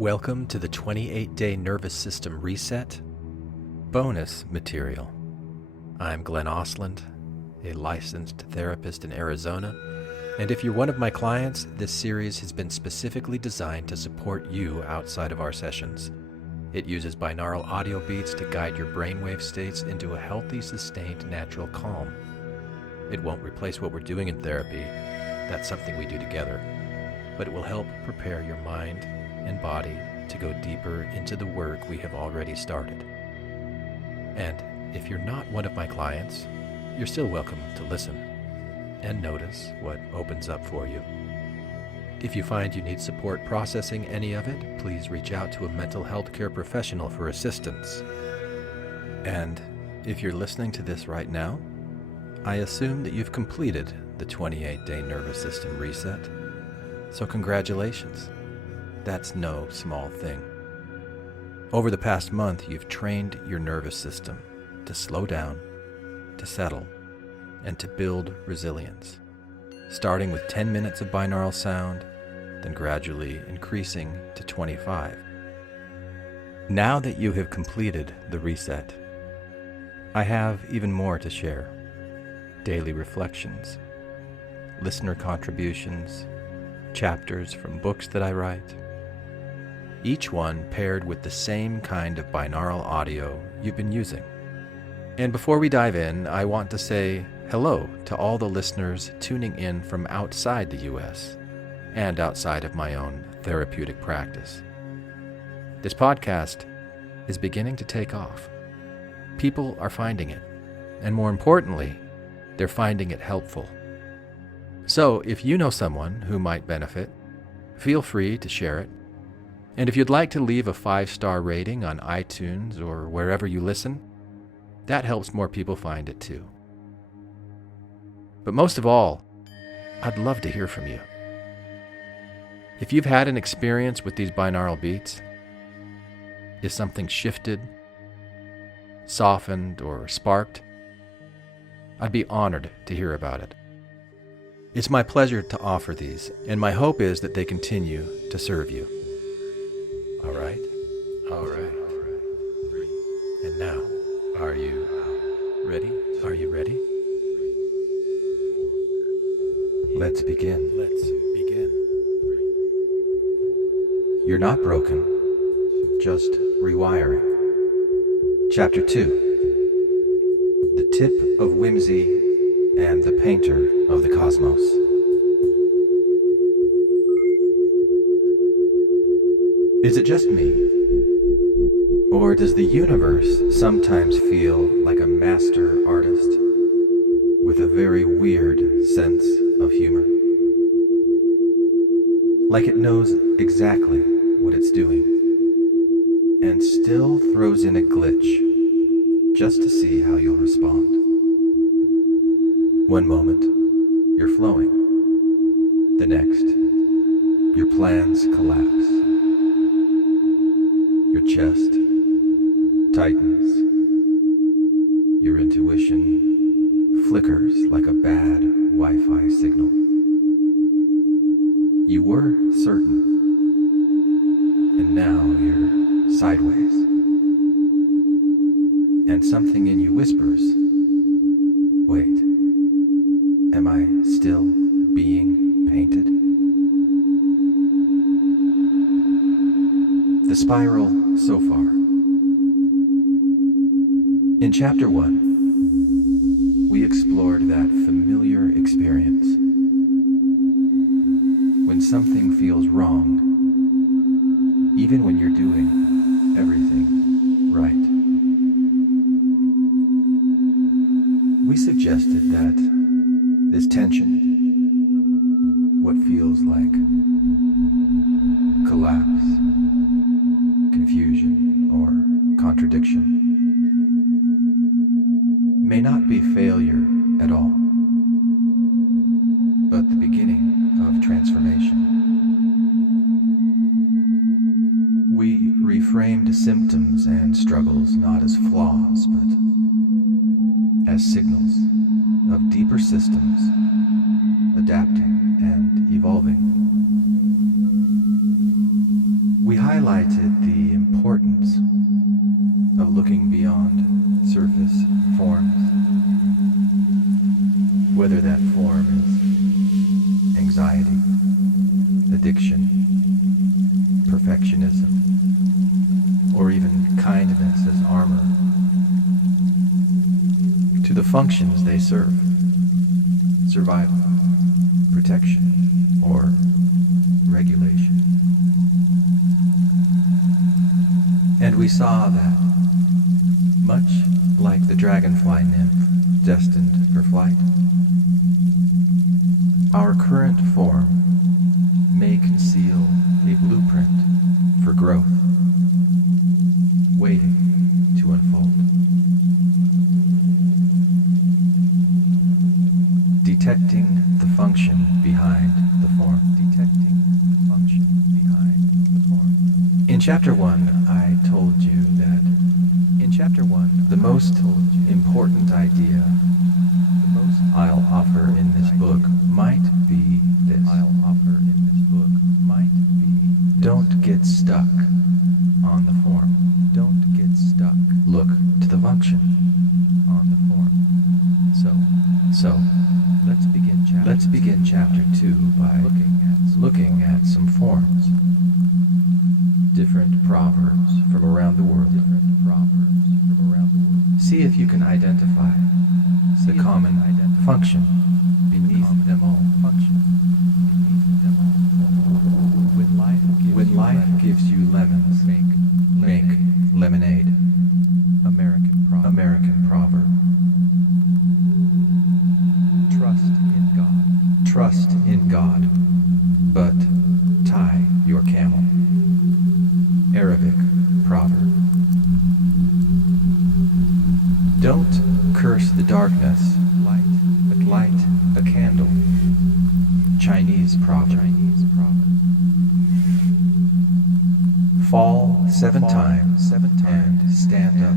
Welcome to the 28-Day Nervous System Reset bonus material. I'm Glenn Ostlund, a licensed therapist in Arizona, and if you're one of my clients, this series has been specifically designed to support you outside of our sessions. It uses binaural audio beats to guide your brainwave states into a healthy, sustained, natural calm. It won't replace what we're doing in therapy. That's something we do together. But it will help prepare your mind and body to go deeper into the work we have already started. And if you're not one of my clients, you're still welcome to listen and notice what opens up for you. If you find you need support processing any of it, please reach out to a mental health care professional for assistance. And if you're listening to this right now, I assume that you've completed the 28-Day Nervous System Reset. So congratulations. That's no small thing. Over the past month, you've trained your nervous system to slow down, to settle, and to build resilience, starting with 10 minutes of binaural sound, then gradually increasing to 25. Now that you have completed the reset, I have even more to share. Daily reflections, listener contributions, chapters from books that I write, each one paired with the same kind of binaural audio you've been using. And before we dive in, I want to say hello to all the listeners tuning in from outside the U.S. and outside of my own therapeutic practice. This podcast is beginning to take off. People are finding it, and more importantly, they're finding it helpful. So if you know someone who might benefit, feel free to share it. And if you'd like to leave a 5-star rating on iTunes or wherever you listen, that helps more people find it too. But most of all, I'd love to hear from you. If you've had an experience with these binaural beats, if something shifted, softened, or sparked, I'd be honored to hear about it. It's my pleasure to offer these, and my hope is that they continue to serve you. All right. And now, are you ready? Are you ready? Let's begin. You're not broken, just rewiring. Chapter 2. The Tip of Whimsy and the Painter of the Cosmos. Is it just me? Or does the universe sometimes feel like a master artist with a very weird sense of humor? Like it knows exactly what it's doing and still throws in a glitch just to see how you'll respond. One moment, you're flowing. The next, your plans collapse. Your chest tightens. Your intuition flickers like a bad Wi-Fi signal. You were certain, and now you're sideways. And something in you whispers, wait, am I still being painted? The spiral so far. In Chapter 1, we explored that familiar experience when something feels wrong, even when you're doing everything right. We suggested that this tension, what feels like collapse, confusion, or contradiction, may not be failure at all, but the beginning of transformation. We reframed symptoms and struggles not as flaws, but as signals of deeper systems adapting and evolving. We highlighted highlighted the importance of looking beyond surface forms, whether that form is anxiety, addiction, perfectionism, or even kindness as armor, to the functions they serve: survival, protection, or regulation. And we saw that, much like the dragonfly nymph destined for flight, our current form may conceal a blueprint for growth, waiting to unfold. Detecting the function behind the form. Detecting the function behind the form. In Chapter 1, I told you that the most important idea I'll offer in this book might be this. Don't get stuck on the form. Don't get stuck. Look to the function on the form. So let's begin chapter 2 by looking at some forms. Different proverbs from around the world. See if you can identify the common function beneath them all. When life gives you lemons, make lemonade. American proverb. Trust in God, but tie your camel. Arabic proverb. Don't curse the darkness, light a candle. Chinese proverb. Fall 7 times and stand up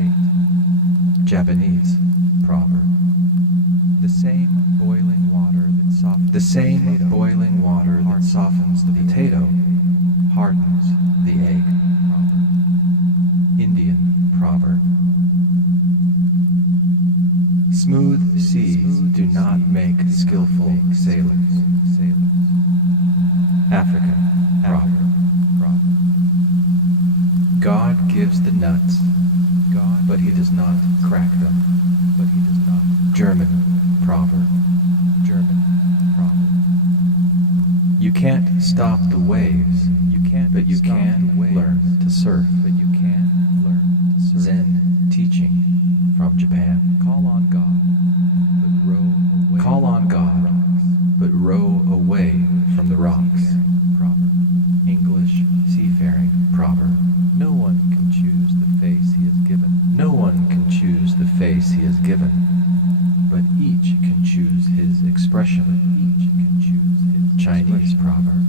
8. Japanese proverb. The same boiling water that softens the potato hardens the egg. Indian proverb. Smooth seas do not make skillful sailors. African proverb. God gives the nuts, but he does not crack them. German proverb. You can't stop the waves, but you can learn to surf. Zen teaching from Japan. Call on God, but row away from the rocks. English seafaring proverb. No one can choose the face he has given, but each can choose his expression. Chinese proverb.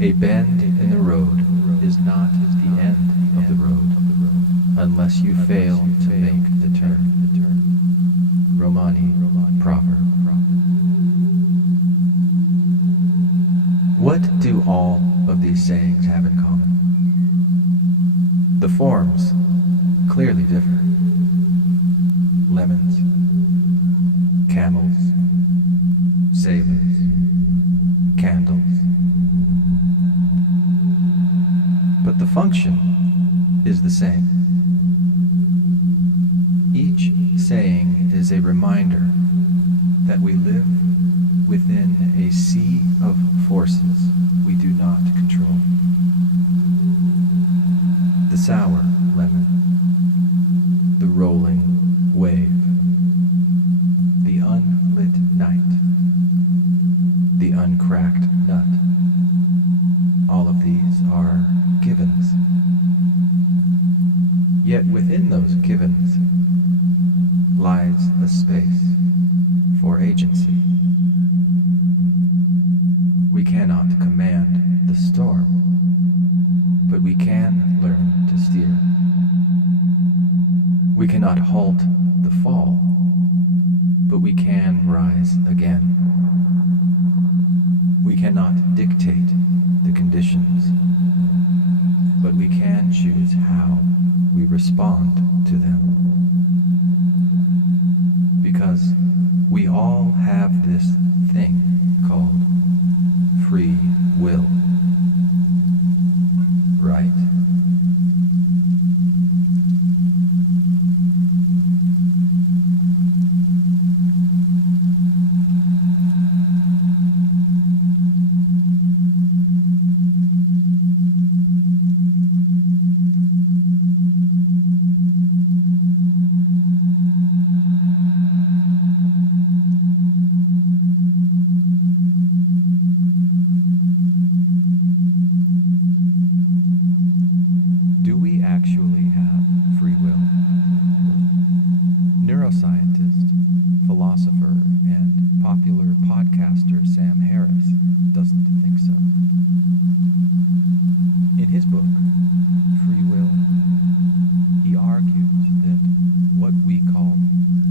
A bend in the road is not the end of the road, unless you fail to make the turn. Romani proverb. What do all of these sayings have in common? The forms clearly differ. Lemons, camels, sailors, candles. But the function is the same. Each saying is a reminder that we live within a sea of forces we do not control. The sour lemon, the rolling wave, the unlit night, the uncracked nut. All of these are givens. Yet within those givens lies a space for agency. We cannot command the storm, but we can learn to steer. We cannot halt the fall, but we can rise again. We cannot dictate the conditions, but we can choose how we respond to them. Because we all have this thing called free will, right? Do we actually have free will? Neuroscientist, philosopher, and popular podcaster Sam Harris doesn't think so. In his book, Free Will, he argues that what we call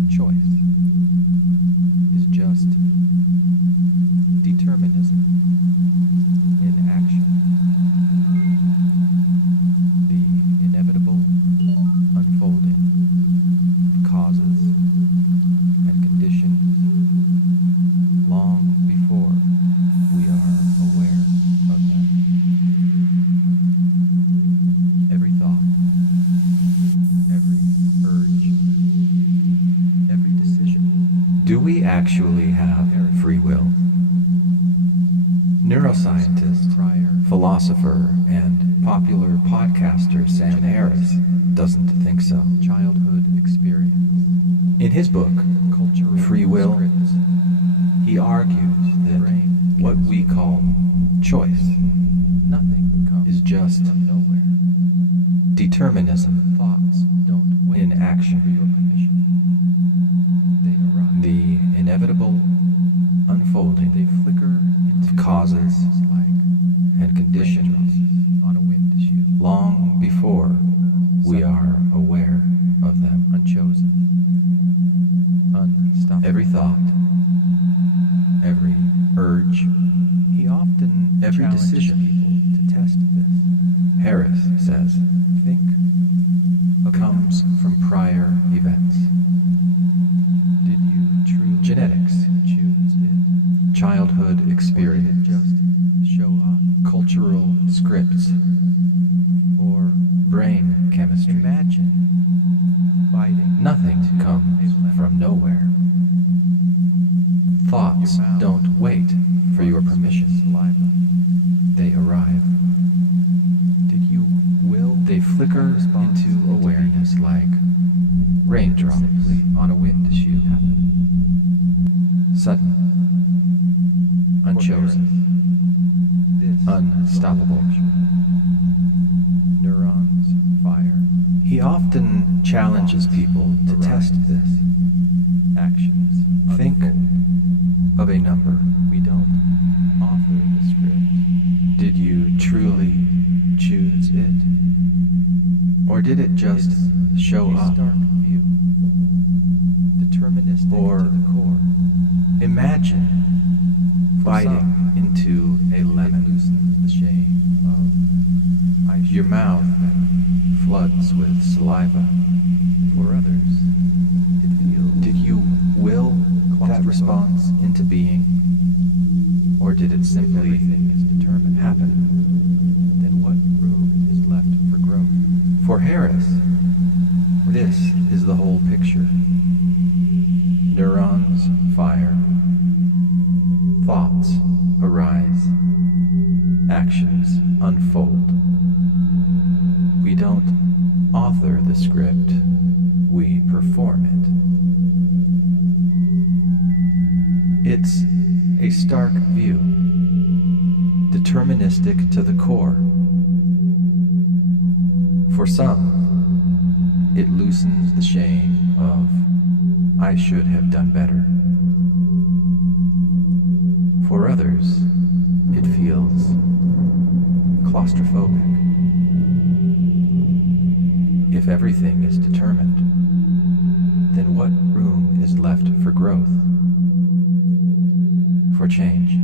choice is just determinism in action. The inevitable unfolding of causes and conditions long before we are aware of them. Every thought, every urge, every decision. Do we actually have free will? Neuroscientist, philosopher, and popular podcaster Sam Harris doesn't think so. Childhood experience. In his book, Free Will, he argues that what we call choice is just determinism in action. The inevitable unfolding of causes and conditions long before we are aware of them. Unchosen, unstoppable. Every thought, every urge, every decision to test this. Harris says, comes from prior events. Did you truly genetics, choose it? Childhood experience, just show up. Cultural scripts, or brain chemistry. Imagine fighting. Nothing comes from nowhere. Thoughts don't wait for your permission. They arrive. Did you will? They flicker into awareness like raindrops on a windshield. Sudden, unchosen, unstoppable. Neurons fire. He often challenges people to test this. Actions. Think of a number. We don't offer the script. Did you truly choose it? Or did it just show up? Stark view. Deterministic or to the core. Imagine biting into a lemon. Loosens the shame of your mouth floods with saliva. For others, it feels. Did you will that response into being? Or did it simply happen? Then what room is left for growth? For Harris, this is the whole picture. Neurons fire. Thoughts arise. Actions unfold. We don't author the script, we perform it. It's a stark view, deterministic to the core. For some, it loosens the shame of, I should have done better. For others, it feels claustrophobic. If everything is determined, then what room is left for growth, for change?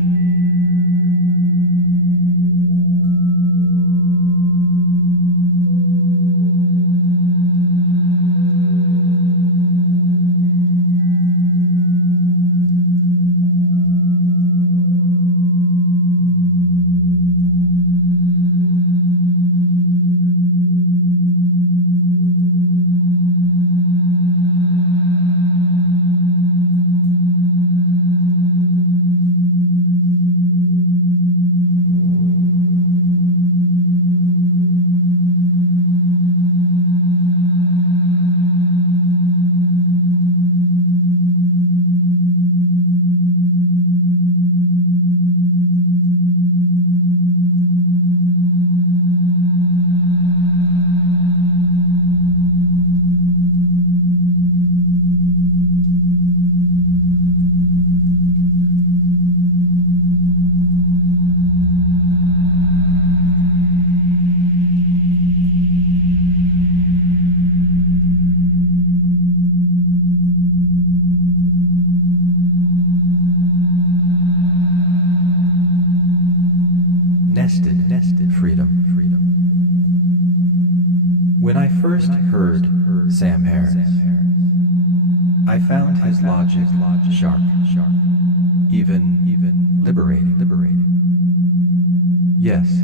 Nested freedom. When I first heard Sam Harris, I found his logic sharp, even liberating. Yes,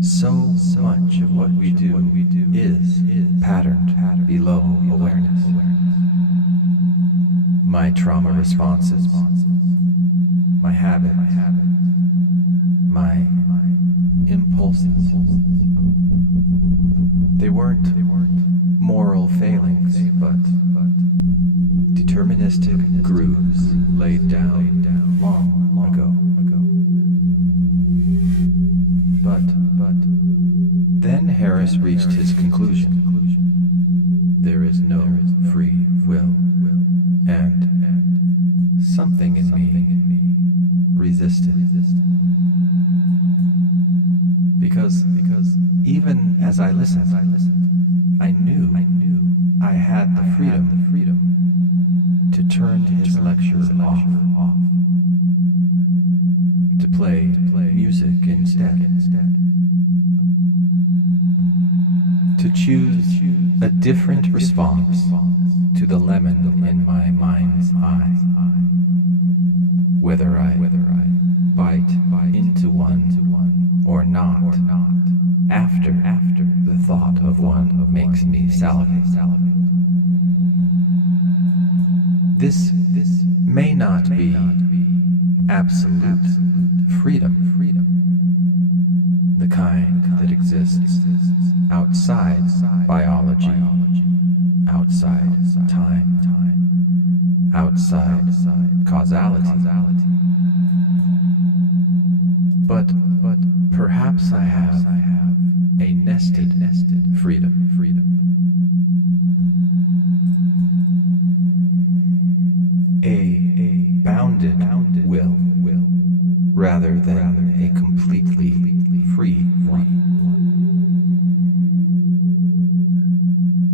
so much of what we do is patterned below awareness. My trauma responses, my habits, my impulses. They weren't moral failings, but deterministic grooves laid down long ago. But then Harris reached his conclusion. There is no free will, and something in me resisted. Because even as I listened, I knew I had the freedom to turn his lectures off, to play music instead, to choose a different response to the lemon in my mind's eye, whether I bite into one or not, after the thought of one makes me salivate. This may not be absolute freedom, the kind that exists outside biology, outside time, outside causality. But perhaps I have a nested freedom. A bounded will, rather than a completely free one.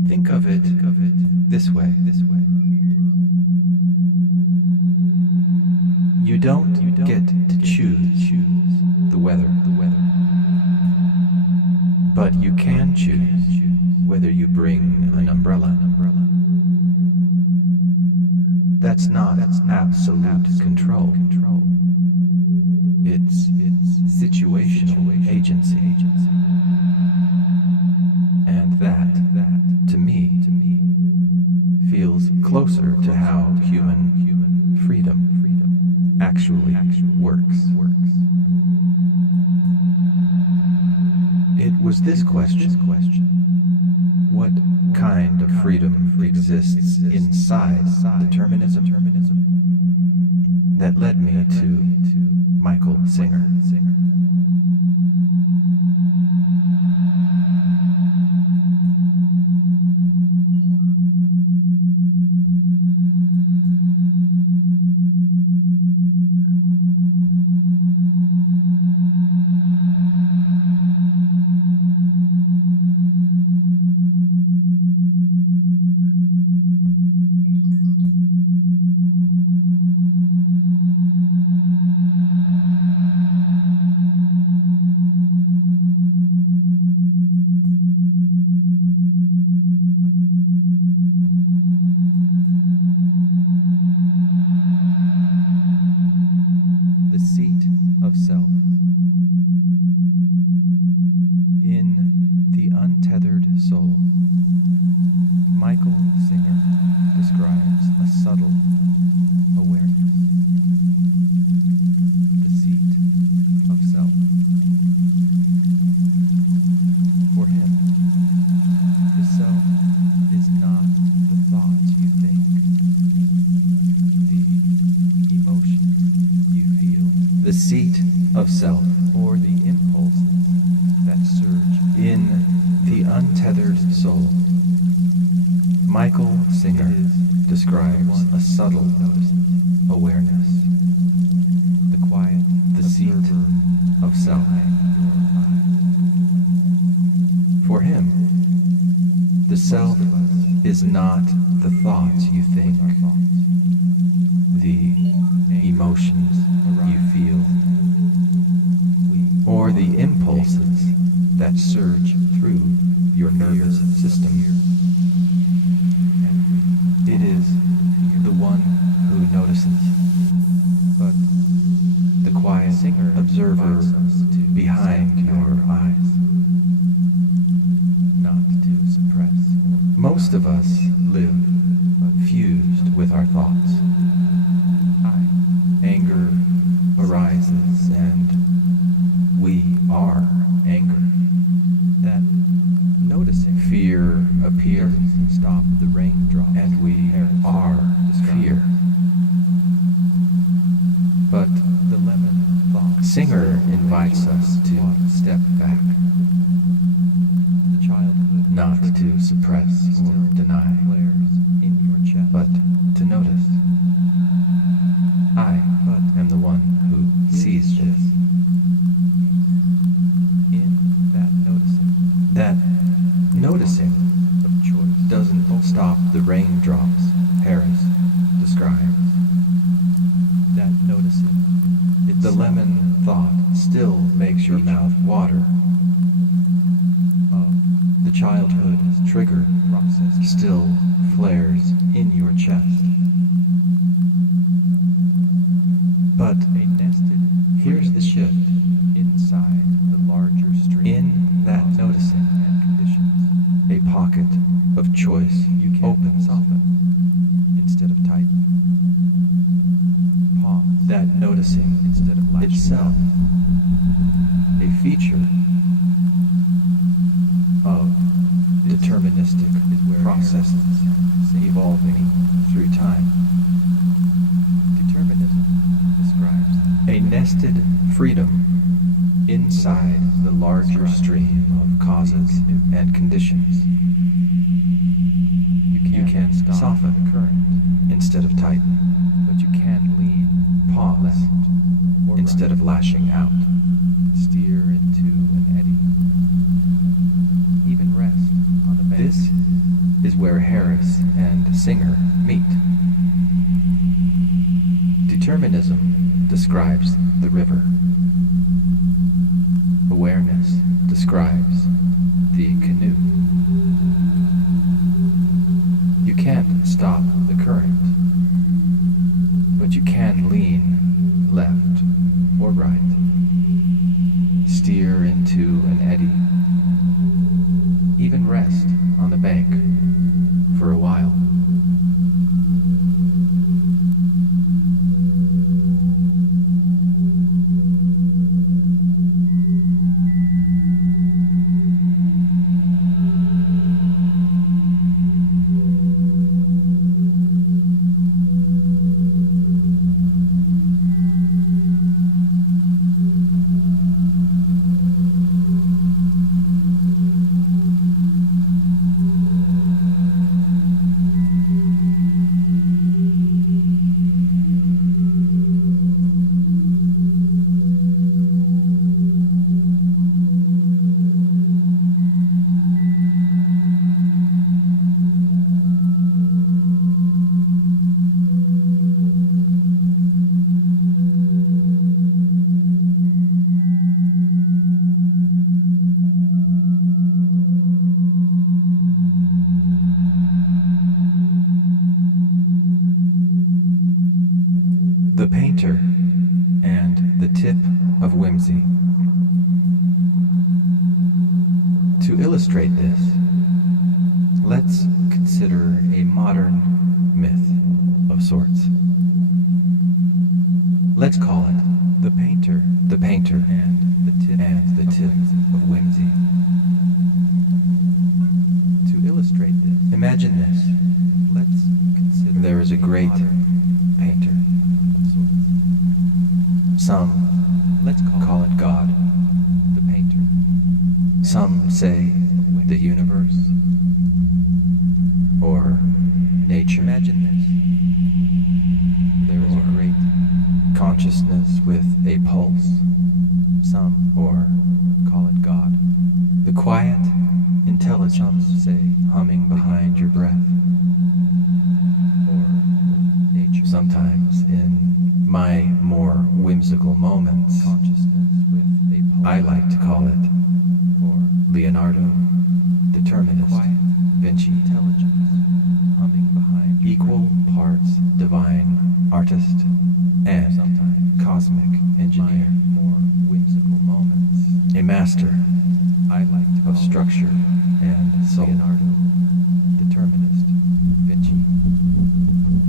Think of it this way. You don't get to choose the weather, but you can choose whether you bring an umbrella. That's not absolute control. It's situational agency. And that, to me, feels closer to how human freedom actually works. It was this question, what kind of freedom exists inside determinism, that led me to Michael Singer. The seat of self. In The Untethered Soul, Michael Singer describes a subtle awareness. The seat of self. For him, the self is not the thoughts you think, the emotions you feel. The seat seat of self, or the impulses that surge in the untethered soul. Michael Singer describes a subtle awareness, the quiet, the seat of self. For him, the self is not the thoughts you think, the emotions you feel, or the impulses that surge through your nervous system. It is the one who notices, but the quiet observer behind your eyes. Not to suppress. Most of us live fused with our thoughts. Anger arises and we are anger. That noticing Fear appears stop the raindrops and we are fear. But the lemon thought Singer invites us to step back, the childhood not to suppress or deny, flares in your chest, but to notice. I am the one who sees this. in that noticing That noticing of choice doesn't stop the raindrops, Harris describes. that noticing The lemon thought still makes your mouth water. of The childhood trigger process still flares in your chest. But a nested here's the shift. inside the larger stream In that noticing, and conditions a pocket of choice you can opens. soften instead of tighten, pause That noticing instead of lashing itself, out. a feature of deterministic processes evolving through time. Determinism describes A nested freedom inside the larger stream of causes and conditions. You can soften the current, instead of tighten, but you can lean pause left or instead of lashing out. steer into an eddy, even rest on the bank. This is where Harris and Singer meet. Determinism describes the river. Awareness describes the canoe. You can't stop the current, but you can lean left or right, steer into an eddy, even rest on the bank for a while. The Painter and the Tip of Whimsy. To illustrate this, let's consider a modern myth of sorts. Let's call it The Painter and the tip of Whimsy. To illustrate this, Imagine this. let's consider There is a great modern painter. of sorts. Some Let's call it God, the painter. Some say the universe or nature. Imagine this. There is a great Consciousness with a pulse. some Or call it God. the quiet intelligence Some say humming behind your breath. or nature. Sometimes in my more whimsical moments, Consciousness with a pulse. I like to call it or Leonardo, determinist, quiet Vinci, intelligence humming behind your equal parts divine artist breath. and Sometimes cosmic my engineer, more whimsical moments. a master I like to call of structure and soul. Leonardo, determinist, Vinci.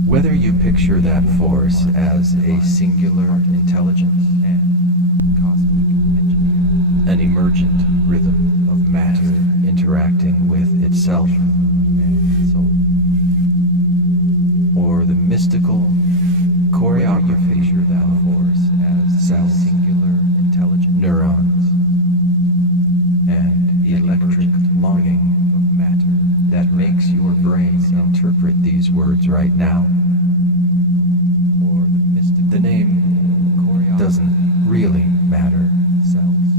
Whether you picture that force as a singular intelligence, and cosmic engineer. an emergent rhythm of matter interacting with itself, And soul. or the mystical choreography Picture that of force as a cells, singular intelligent neurons, and electric longing of matter that makes your brain interpret these words right now. or the mystical The name choreography doesn't really matter. cells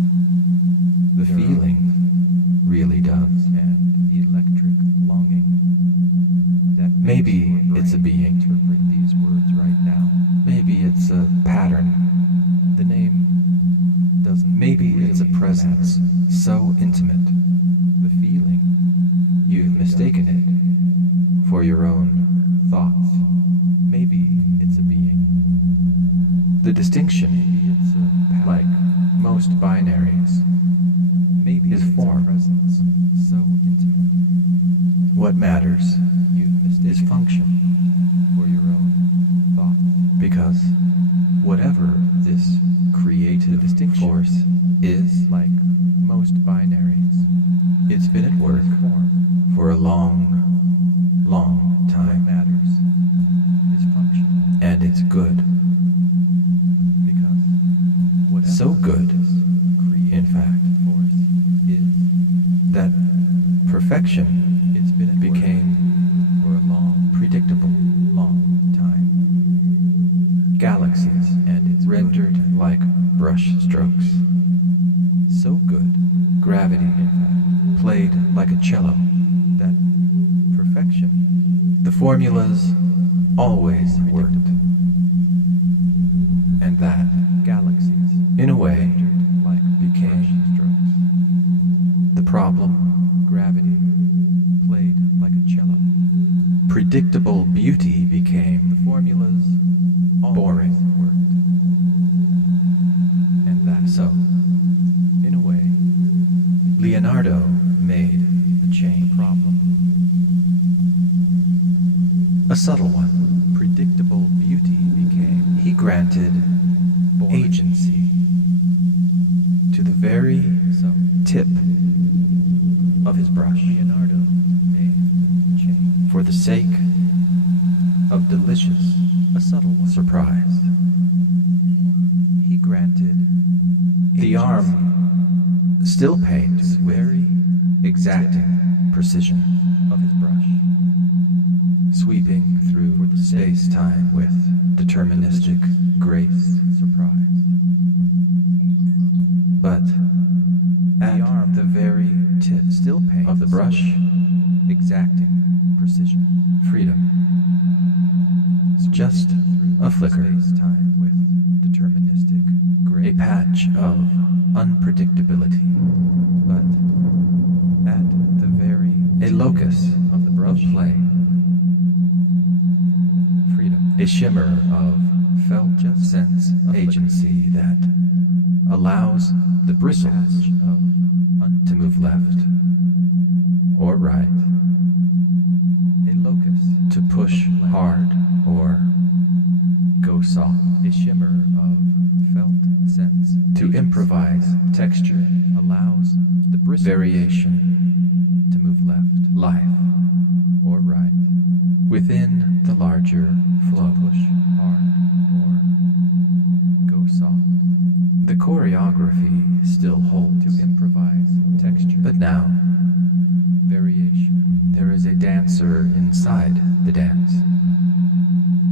The feeling really does. and electric longing that makes Maybe your it's a brain being. interpret these words right now. Maybe it's a pattern. The name doesn't Maybe really it's a presence matter. so intimate The feeling you've mistaken it for your own thoughts. maybe it's a being. The distinction, Maybe it's a pattern. like most binaries, Maybe is it's form. a presence so intimate what matters you've is mistaken function. for your own thoughts. Because whatever this creative force is, Like most binaries, it's been at work form. for a long, long What time. matters is function. And it's good. Because whatever So good, this creative in fact, force is, that perfection it's been at became work for a long, predictable. long time. Galaxies And it's rendered like brush strokes. so good, Gravity in fact, played like a cello. that perfection The formulas always worked. And that, galaxies in a way, rendered like became brush strokes. the problem. Gravity played like a cello. Predictable beauty The became formulas always boring. worked. And that, So, in a way, Leonardo made the change. problem. A subtle one. Predictable beauty became He granted boring. agency to the very So, tip of his brush Leonardo made change. for the sake of delicious A subtle one. surprise. He granted The agency arm still paints with very exacting precision, of his brush. sweeping through space-time with deterministic grace. Surprise. But at arm the very tip Still paints of the brush, exacting precision. freedom, just Sweeping through a flicker, space-time with deterministic a grace. patch of unpredictability, But at the very a locus of the of brush, play, freedom. a shimmer of felt sense agency that allows the bristles Patch of to move left or right, a locus to push hard or go soft, a shimmer of felt sense to improvise texture, allows the bristles variation, to move left life or right, within the larger to flow. push hard or go soft. The choreography still holds, to improvise texture, but now variation, there is a dancer inside the dance.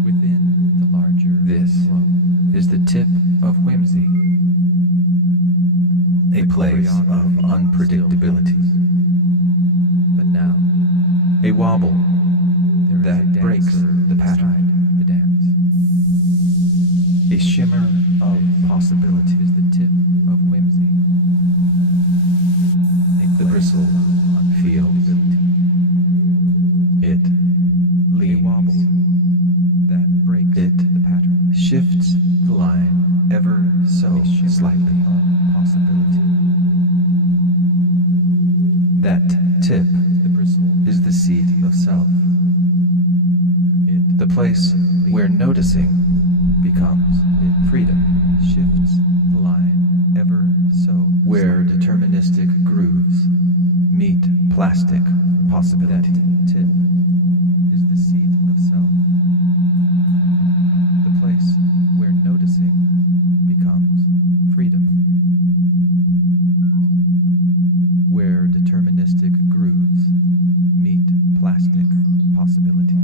within the larger This flow. is the tip of Whimsy, a place of unpredictability, But now, a wobble there is a that breaks dancer the pattern, inside the dance. a shimmer of This possibility, is the tip of whimsy. the bristle feels, it A leaves, wobble that breaks it the pattern. shifts the line ever so A shimmer slightly. of possibility. That tip The bristle is the seat of self, it the place where noticing becomes freedom, shifts the line ever so where slightly. deterministic grooves meet plastic That possibility. tip is the seat of self. The place where noticing becomes freedom. Where deterministic grooves meet plastic possibility.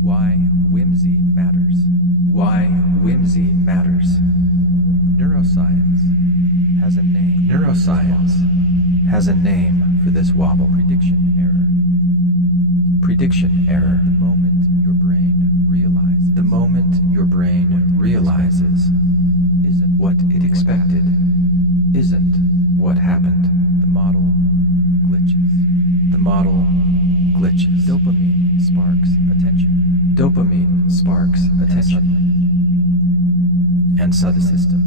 Why whimsy matters. Why whimsy matters. Neuroscience has a name. Neuroscience has a name for this wobble. Prediction error. Prediction error. The moment your brain realizes. The moment your brain realizes isn't what it expected isn't what happened. The model glitches. The model glitches. Dopamine sparks attention. Dopamine sparks attention. And so the system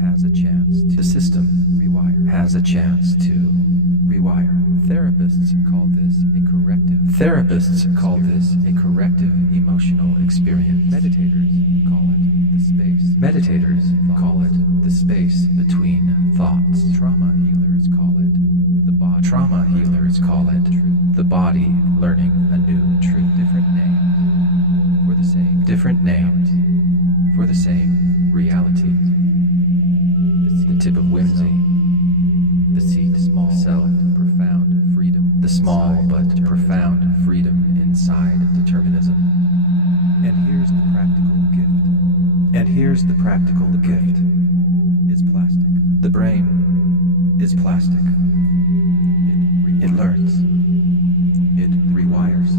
Has a chance to The system rewire. has a chance to rewire. Therapists call this a corrective. Therapists call this a corrective emotional experience. Meditators call it the space. Meditators call it the space between thoughts. Trauma healers call it the body. Trauma healers call it the body learning a new truth. Different names for the same. Different names for the same reality. The tip of whimsy, the seat Small of self, but profound freedom. the small inside but determinism. profound freedom inside determinism. And here's the practical gift. And here's the practical gift. Is plastic. The brain is plastic. It learns. It rewires.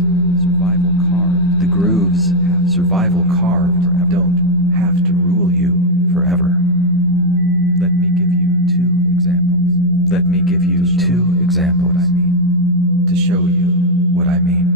Survival carved. The grooves survival carved don't have to rule you forever. Let me give you two examples. Let me give you two examples What I mean. to show you what I mean.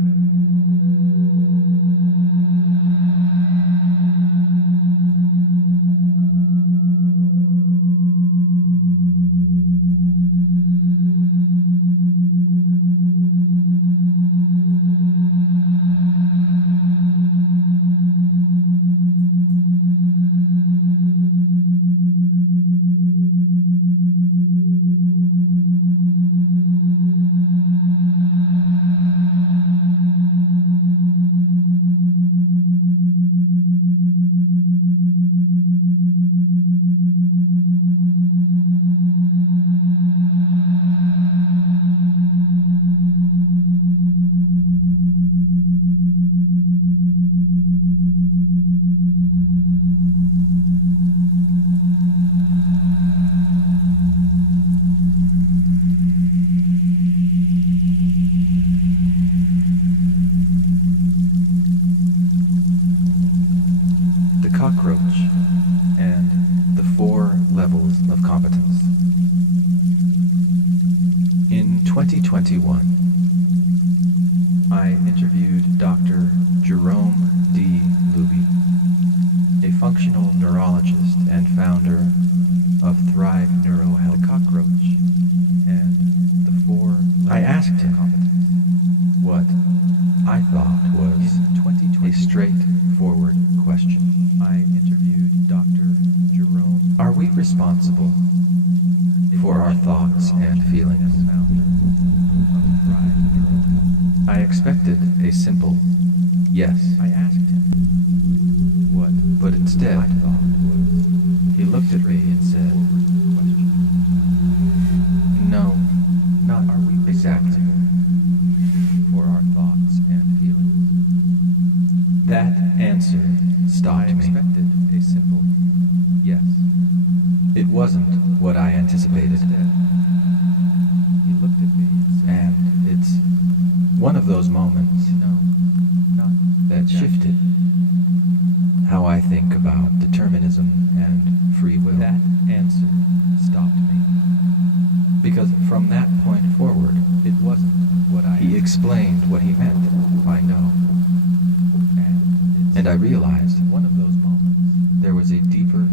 2021, I interviewed Dr. Jerome D. Luby, a functional neurologist and founder of Thrive Neurohealth. The cockroach and the 4 I asked him what I thought was in 2020 a straightforward question. I interviewed Dr. Jerome. Are we responsible for our thoughts and feelings? Founder of Thrive Neurohealth. I expected a simple yes, I asked him what but instead I thought was he looked at me and said, question. no, not Are we exactly. responsible for our thoughts and feelings? That answer I stopped me. expected a simple yes. It wasn't what I anticipated, Instead, he looked at me and said, and it's one of those moments no, not that exactly. shifted how I think about determinism and free will. That answer stopped me. Because from that point forward, It wasn't what I he explained what he meant by no, and and I realized one of those moments there was a deeper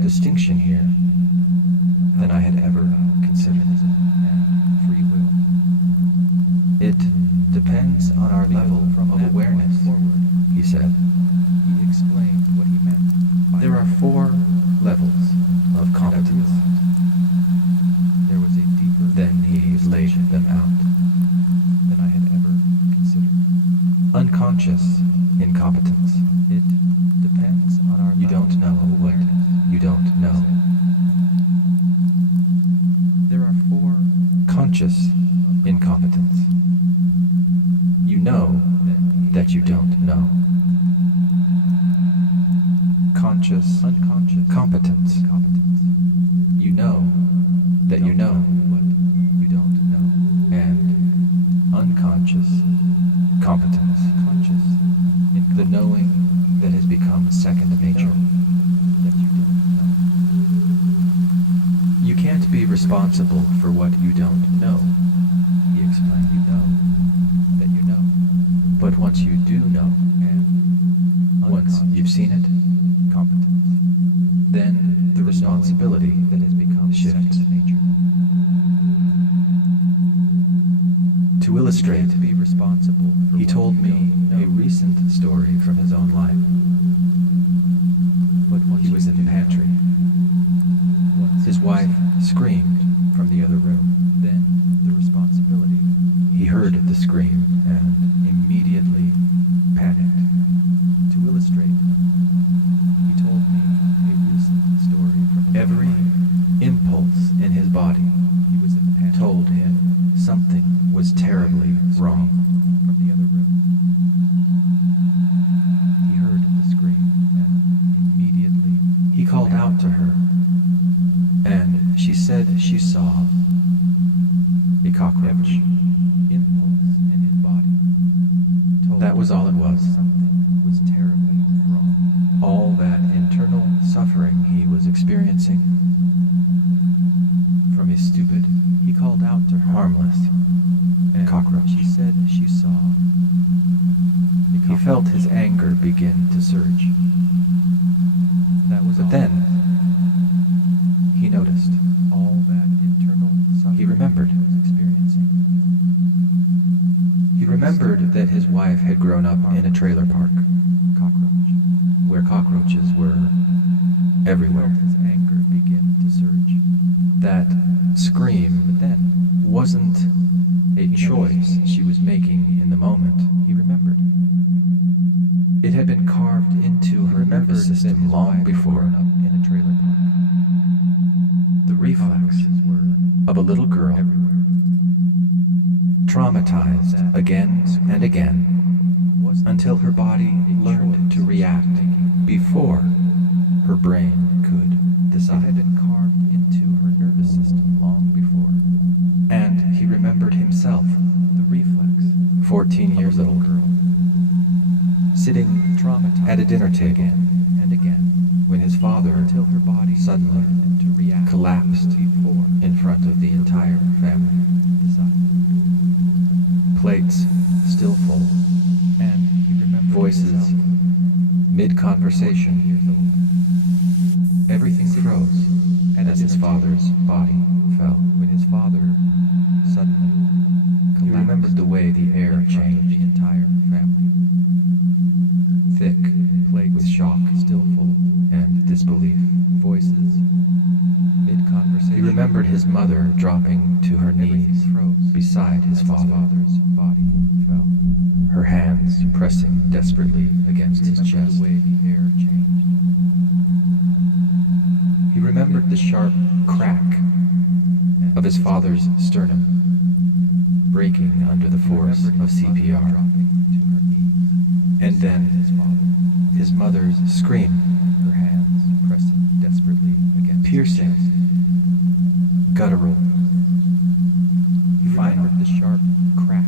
distinction here than I had ever considered. determinism and free will. It depends on our level From of that awareness, point forward, he said. he explained what he meant by There are 4 levels of and I competence. realized there was a deeper Then he laid them out. than I had ever considered. Unconscious incompetence. It depends on our You level don't know of what awareness. you don't know. There are 4 Conscious incompetence. You know that you don't know. Conscious unconscious competence. incompetence. You know that you know. what you don't know. And unconscious competence. Conscious The knowing that has become second nature. that you don't know. You can't be responsible for what you don't know, he explained. You know that you know. But once you do know, And once you've seen it, competence. then the responsibility that has become shifts. second nature. To illustrate, To be responsible for he what told you me don't know. a recent story from his own life. But once He was you in the do pantry. know, once His you wife see, screamed from the other room. then the responsibility. He heard the scream and immediately panicked. To illustrate, he told me a recent story from his own Every life. impulse in his body He was in the pantry. told him something was terribly wrong. From the other room. He heard the scream and immediately He called out to her, and she said she saw a cockroach. every impulse in his body told That was him all it was. something was terribly wrong. All that internal suffering he was experiencing from a stupid, He called out to her, harmless and cockroach. she said she saw a He felt his cockroach. anger begin to surge. That was But all. then he noticed. all that internal suffering He remembered. he was experiencing. He remembered that his wife had grown up in a trailer park Cockroach. where cockroaches were He everywhere. felt his anger begin to surge. That scream But then wasn't a choice she was making in the moment. he remembered. It had been carved into her nervous that system his long wife had before. grown up in a trailer park. The where reflex cockroaches were of a little girl everywhere. traumatized again and again Wasn't until her body learned to react before her brain could It had decide. been carved into her nervous system long before. And he remembered himself, The reflex 14 of a years little old, girl sitting traumatized at a dinner table again and again when his father until her body suddenly learned to react collapsed before in front of the entire family. decided. plates still full, and he remembered voices himself, mid-conversation. years old, Everything froze as his father's body fell. when his father suddenly collapsed. He remembered the way the air in front of changed, the entire family. thick Plates with shock still full, and disbelief. voices mid-conversation. He remembered his mother dropping to her Everything knees froze beside his as father, father's body fell. her hands pressing desperately against He his remembered chest. the way the air changed. He remembered the sharp crack of his father's sternum, breaking under the force Remembered of his mother CPR, dropping to her knees and then beside his father, his mother's scream, her hands pressing desperately against piercing, his chest. guttural. He remembered the sharp crack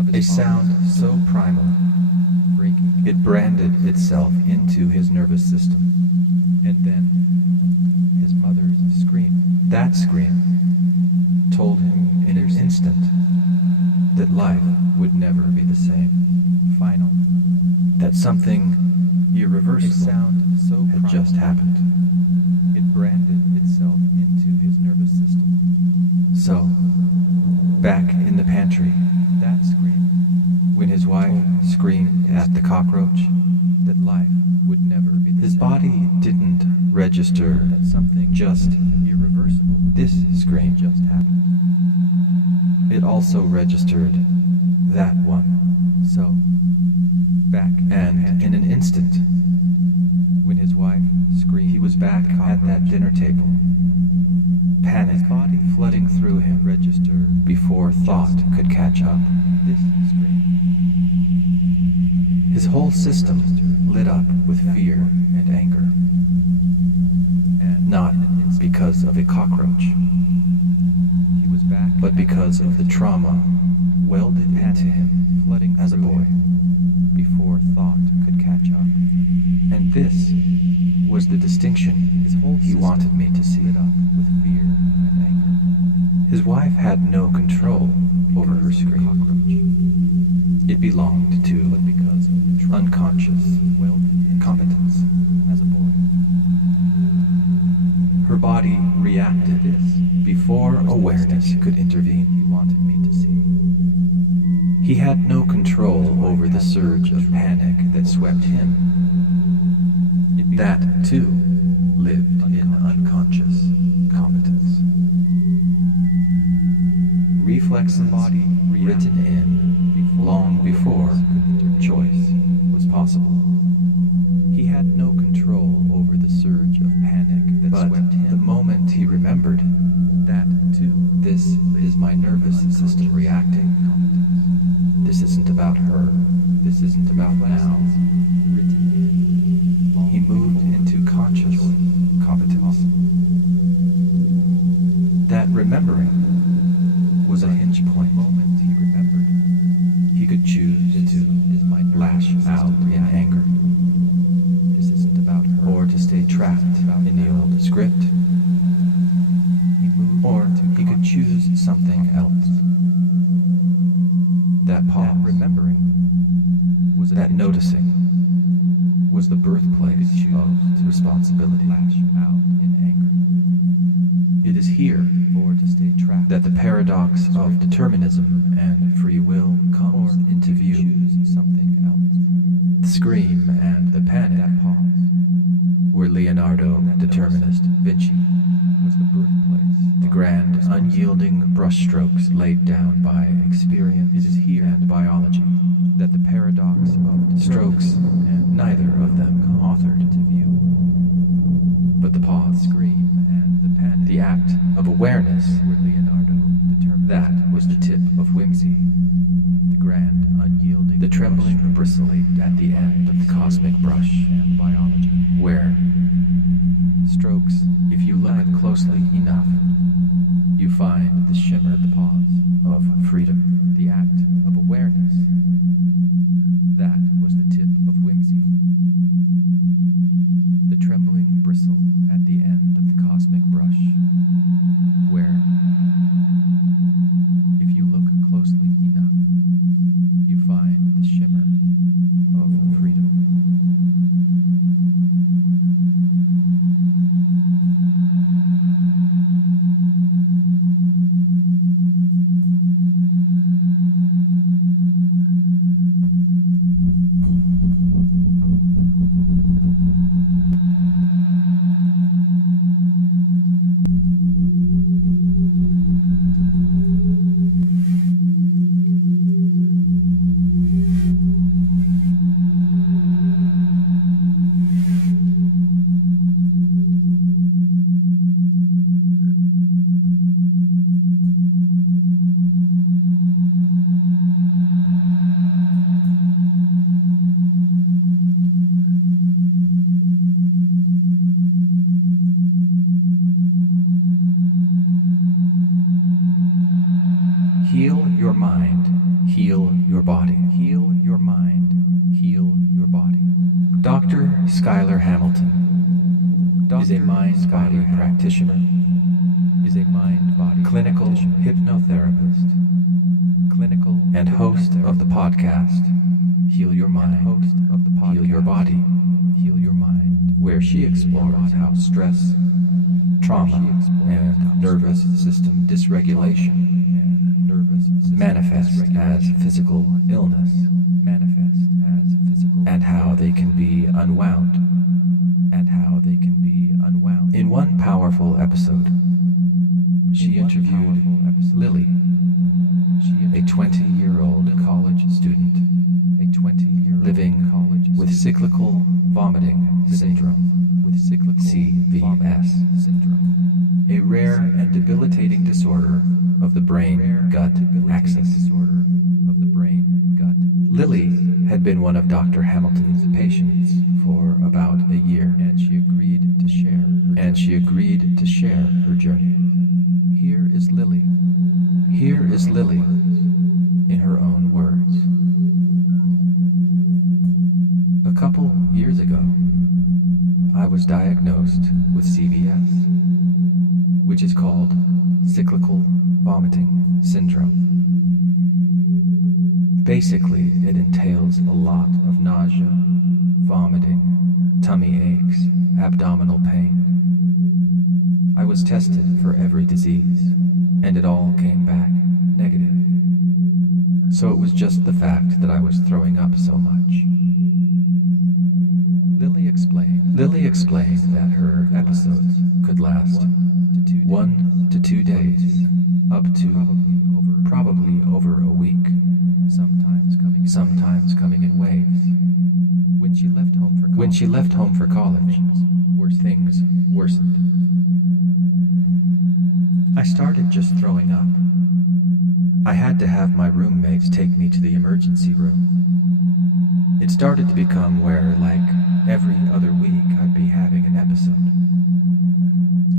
of A his sound father's so primal, breaking, it branded itself into his nervous system. and then his mother's scream. That scream told him in an instant that life would never be the same, Final. that something A irreversible sound so had primal, just happened. it branded itself into his nervous system. So, back in the pantry, That scream, when his wife screamed at the cockroach, that life would never be the his same. body didn't register That something just irreversible this scream. just happened. It also registered that one. So, back in the And pantry, in an instant, when his wife screamed, he was back at that dinner table, panic flooding through him registered before thought could catch up. this scream. His whole system lit up with fear and anger, And not in an instant, because of a cockroach, he was back but at because that of the trauma welded into him flooding as a through boy. him before thought could catch up. And this was the distinction His whole he system wanted me to see. lit up with fear and anger. His wife had no control over her Because of the scream. cockroach. It belonged to But because of the trauma unconscious welded into competence. him as a boy. Her body reacted before awareness could intervene. He wanted me to see. He had no control over the surge of panic that swept him. That, too, lived in unconscious competence. Reflexes written in long before choice was possible. He had no control over the surge of panic that But swept him. the moment he remembered, That, too, this is my nervous system reacting. This isn't about her. This isn't about now. written in, He moved into conscious competence. That remembering was a hinge point. the moment he remembered, He could choose to is my nervous lash system out in reacting. anger, This isn't about her. or to stay trapped in the old script, He moved or into he could choose something else. That pause, That remembering was a that hinge noticing, was the birthplace of responsibility. lash out in anger, It is here or to stay trapped. that the paradox of determinism and free will comes or into you view. choose something else. The scream and the panic That pause were Leonardo, determinist Vinci. was the birthplace. The of grand, unyielding brushstrokes laid down by experience It is here and biology. that the paradox of Strokes, and neither of them authored, to view. but the pause, Scream and the panic. the act of awareness, were Leonardo determined. that was the tip of whimsy, the grand, unyielding, the trembling bristle at the end of the cosmic brush, and biology. where, Strokes, if you look closely enough, you find the shimmer, the pause, of freedom. the act of awareness. That was the tip of whimsy. The trembling bristle at the end of the cosmic brush, where, if you look closely enough, the shimmer of freedom. Heal your mind, heal your body. Heal your mind, heal your body. Dr. Schuyler Hamilton is a mind-body practitioner, clinical hypnotherapist, and host of the podcast Heal Your Mind, Heal Your Body, Heal Your Mind, where she explores how stress, trauma, and nervous system dysregulation manifest as physical illness, and how they can be unwound. In one powerful episode, she interviewed Lily, a 20-year-old college student living with cyclical vomiting syndrome, CVS, a rare and debilitating disorder of the brain-gut axis. Lily had been one of Dr. Hamilton's patients for about a year, and she agreed to share her journey. Here is Lily in her own words. A couple years ago, I was diagnosed with CVS, which is called cyclical vomiting syndrome. Basically, it entails a lot of nausea, vomiting, tummy aches, abdominal pain. I was tested for every disease, and it all came back negative. So it was just the fact that I was throwing up so much. Lily explained that her episodes could last 1 to 2 days, up to probably over a week, sometimes coming in waves. When she left home for college, things worsened. I started just throwing up. I had to have my roommates take me to the emergency room. It started to become where, like, every other week I'd be having an episode.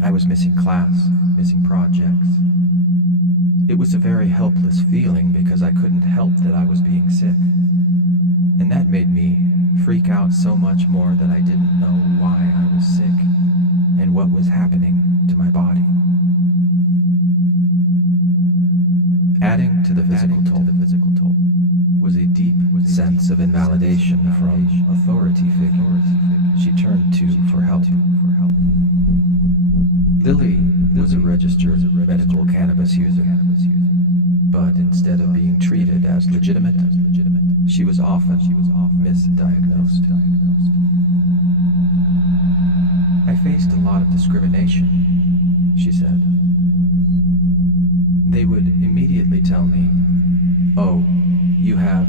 I was missing class, missing projects. It was a very helpless feeling because I couldn't help that I was being sick. And that made me freak out so much more that I didn't know why I was sick and what was happening to my body. Adding to the physical toll was a deep sense of invalidation from authority figures she turned to for help. Lily was a registered medical cannabis user, but instead of being treated as legitimate, she was often misdiagnosed. I faced a lot of discrimination, she said. They would immediately tell me, "Oh, you have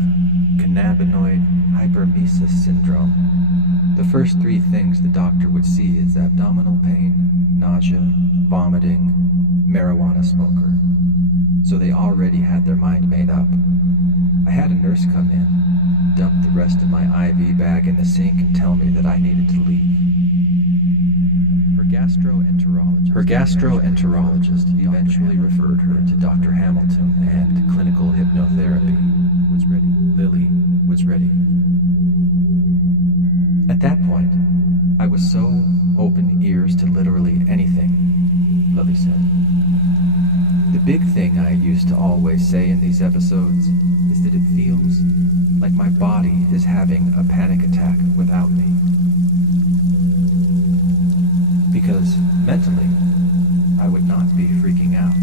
cannabinoid hyperemesis syndrome." The first 3 things the doctor would see is abdominal pain, nausea, vomiting, marijuana smoker. So they already had their mind made up. I had a nurse come in, dump the rest of my IV bag in the sink and tell me that I needed to leave. Her gastroenterologist eventually referred her to Dr. Hamilton and clinical hypnotherapy. Lily was ready. At that point, I was so open ears to literally anything, Lily said. The big thing I used to always say in these episodes is that it feels like my body is having a panic attack without me. Because mentally, I would not be freaking out.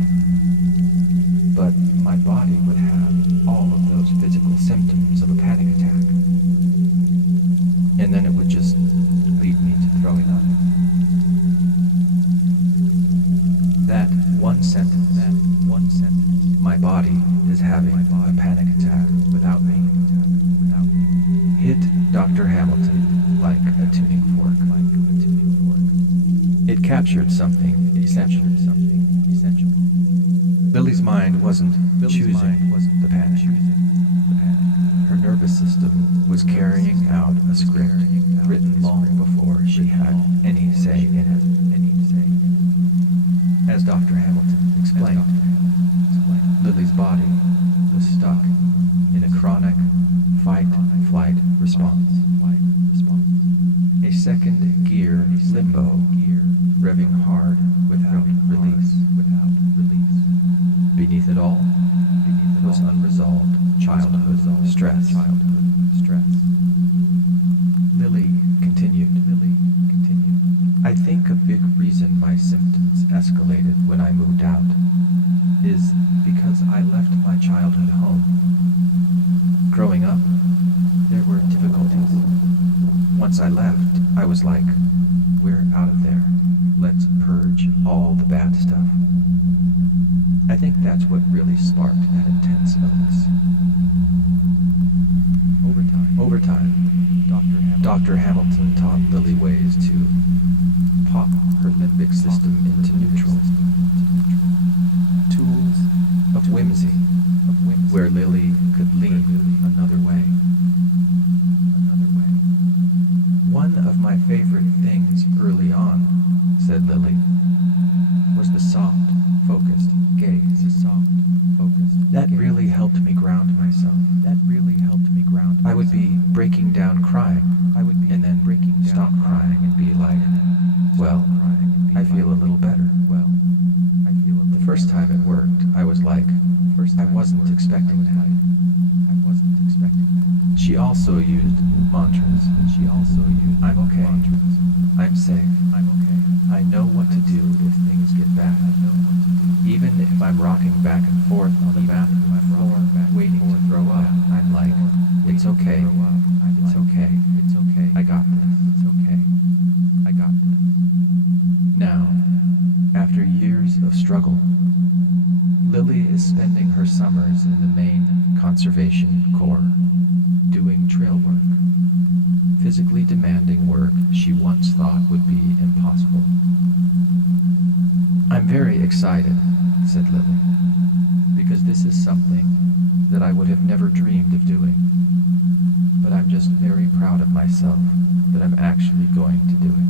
But my body would have all of those physical symptoms of a panic attack. And then it would just lead me to throwing up. That one sentence, my body is having a panic attack without me, hit Dr. Hamilton like a tuning fork. It captured something essential. Lily's mind wasn't choosing the panic. Her nervous system was carrying out a script written long before she had any say in it. As Dr. Hamilton explained, Lily's body was stuck in a chronic fight-flight response. A second gear limbo, revving hard without release. Beneath it all was unresolved childhood stress. Lily continued. I think a big reason my symptoms escalated when I moved out is because I left my childhood home. Growing up, there were difficulties. Once I left, I was like, we're out of there. Let's purge all the bad stuff. I think that's what really sparked that intense illness. Over time, Dr. Hamilton taught Lily ways to pop her limbic system into neutral. Tools of whimsy, where Lily could lean another way. One of my favorite things early on, said Lily, was the soft, focused gaze. That really helped me ground myself. I would be breaking down crying, and then stop crying and be like, well, I feel a little better. The first time it worked, I was like, I wasn't expecting that. She also used mantras. I'm okay. I'm safe. I know what to do if things get bad. Even if I'm rocking back and forth on the bathroom floor, waiting to throw up, I'm like, it's okay. I got this. Now, after years of struggle, Lily is spending her summers in the Maine Conservation Corps, doing trail work, physically demanding work she once thought would be impossible. I'm very excited, said Lily, because this is something that I would have never dreamed of doing. But I'm just very proud of myself that I'm actually going to do it.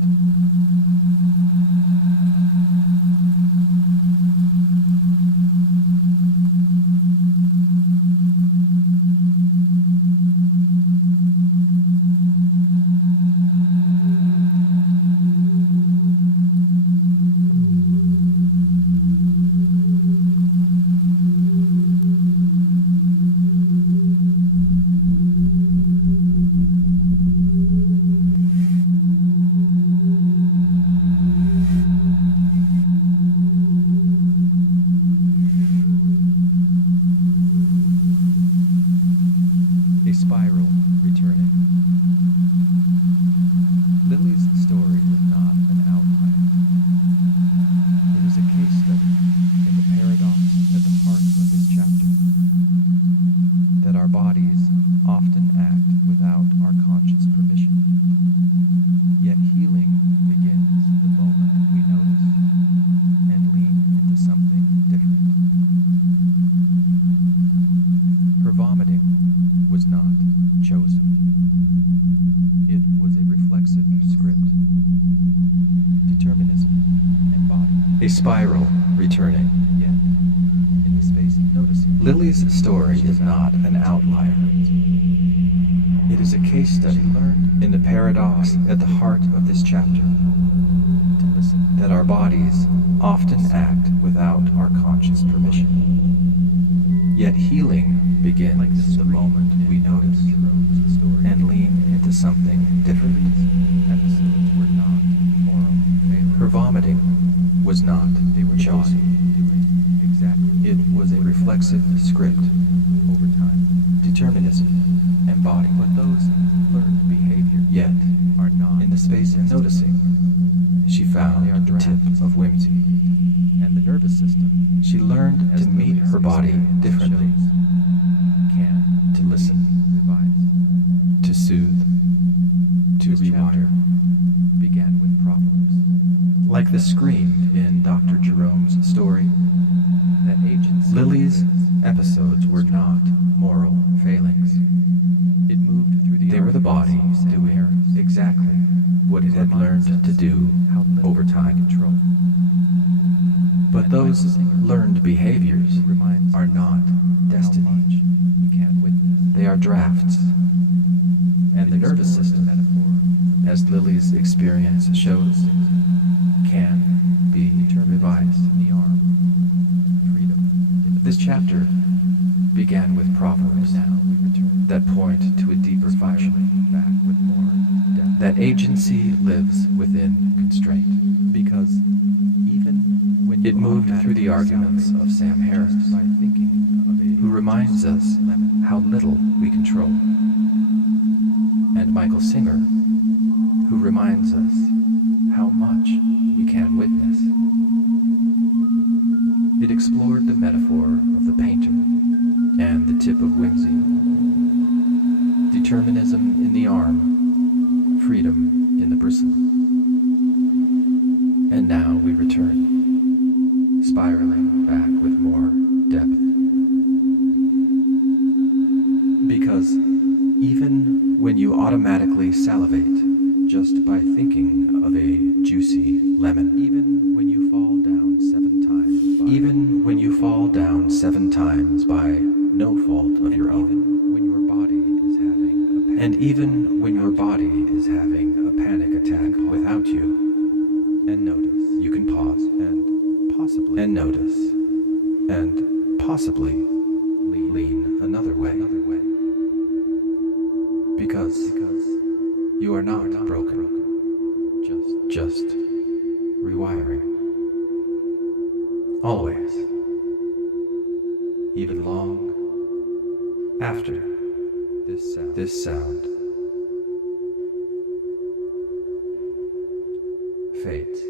Spiral returning. Lily's story is not an outlier. It is a case study in the paradox at the heart of this chapter, that our bodies often act without our conscious permission. Yet healing begins the moment we notice and lean into something different. Her vomiting was not chosen. It was a reflexive script. Determinism embodied. A spiral returning. Yet, in the space of noticing, Lily's story is not an outlier. It is a case study in the paradox at the heart of this chapter, that our bodies often act without our conscious permission. Yet healing begins the moment we notice and lean into something different. Her vomiting was not chosen. It was a reflexive script over time. Determinism embodied. But those learned behavior yet are not in the space of noticing. She found the tip of whimsy. And the nervous system. She learned to meet her body differently. To listen, to soothe, to rewire. Began with Proverbs. Like the scream in Dr. Jerome's story, that Lily's episodes were not moral failings. It moved through they were the body doing exactly what it had learned to do over time. But those learned behaviors are not destiny. They are drafts. And the nervous system, as Lily's experience shows, can be revised. This chapter began with Proverbs that point to a deeper function, that agency lives within constraint, because even when it moved through the arguments of Sam Harris, who reminds us how little we control, and Michael Singer, who reminds us how much we can witness. It explored the metaphor of the painter and the tip of whimsy, determinism in the arm, freedom in the bristle. And now we return, spiraling back with more depth. Because even when you automatically salivate just by thinking of a juicy lemon, even when you fall down 7 times, by no fault of your own, and even when your body is having a panic attack without you, and notice, you can pause and notice, and possibly lean another way. Because you are not broken, just rewiring. Always, even long after this sound fades.